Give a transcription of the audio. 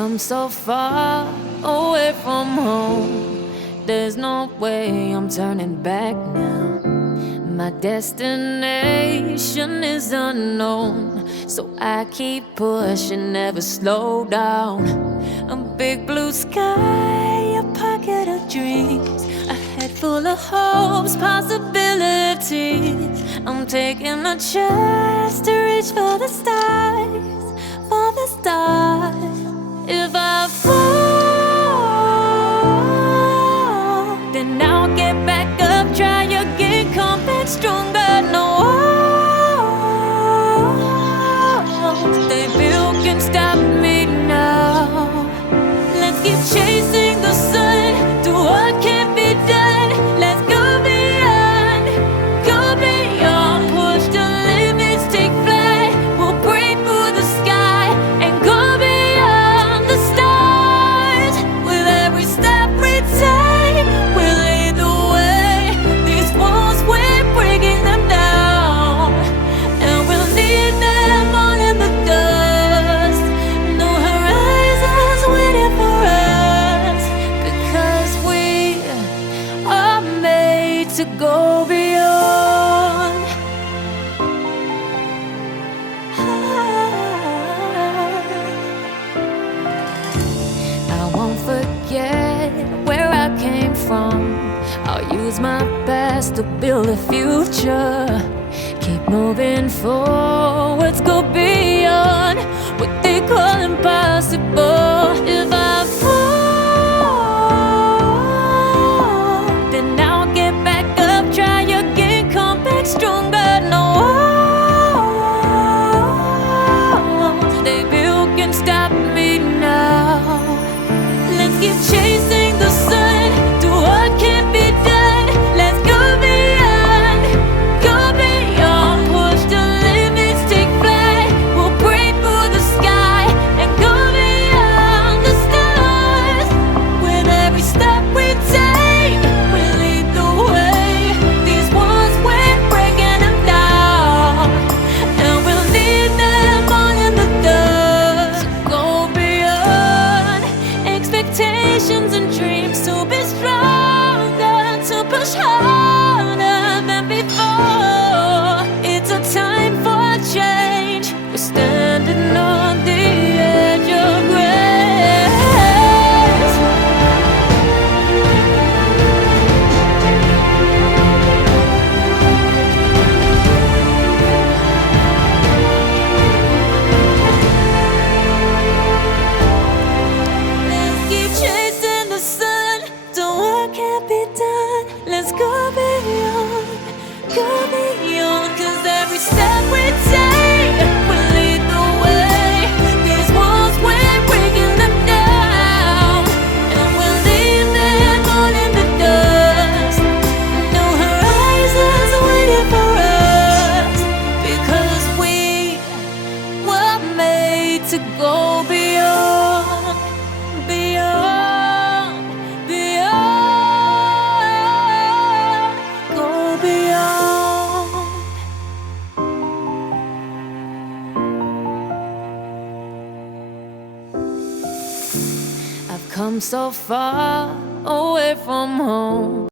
come so far away from home. There's no way I'm turning back now. My destination is unknown, so I keep pushing, never slow down. A big blue sky, a pocket of dreams, a head full of hopes, possibilities. I'm taking a chance to reach for the stars, for the stars. If I fall, then I'll get back up, try again, come back stronger. No walls they built can stop me now. Let's keep chasing the sun, do what can't be done. Let's go beyond, push the limits, take flight. We'll break through the sky and go beyond the stars. With every step we take, we'll lead the way. These walls, we're breaking them down, and we'll leave them all in the dust. No horizons waiting for us, because we are made to go beyond. I won't forget where I came from. I'll use my past to build a future. Keep moving forwards, go beyond what they call impossible. If I fall, then I'll get back up, try again, come back stronger. No walls they built can stop me now. Let's keep chasing the sun, do what can't be done. Let's go beyond, push the limits, take flight. We'll break through the sky and go beyond the stars. With every step we take, we lead the way. These walls, we're breaking them down, and we'll leave them all in the dust. Go beyond expectations and dreams, to be stronger, to push harder than before. It's a time for change. We're standing on the edge of grace. Let's keep chasing the sun, do what can't be done. Let's go beyond, 'cause every step we take will lead the way. These walls, we're breaking them down, and we'll leave them all in the dust. No horizons waiting for us, because we were made to go beyond, beyond, beyond, go beyond. I've come so far away from home.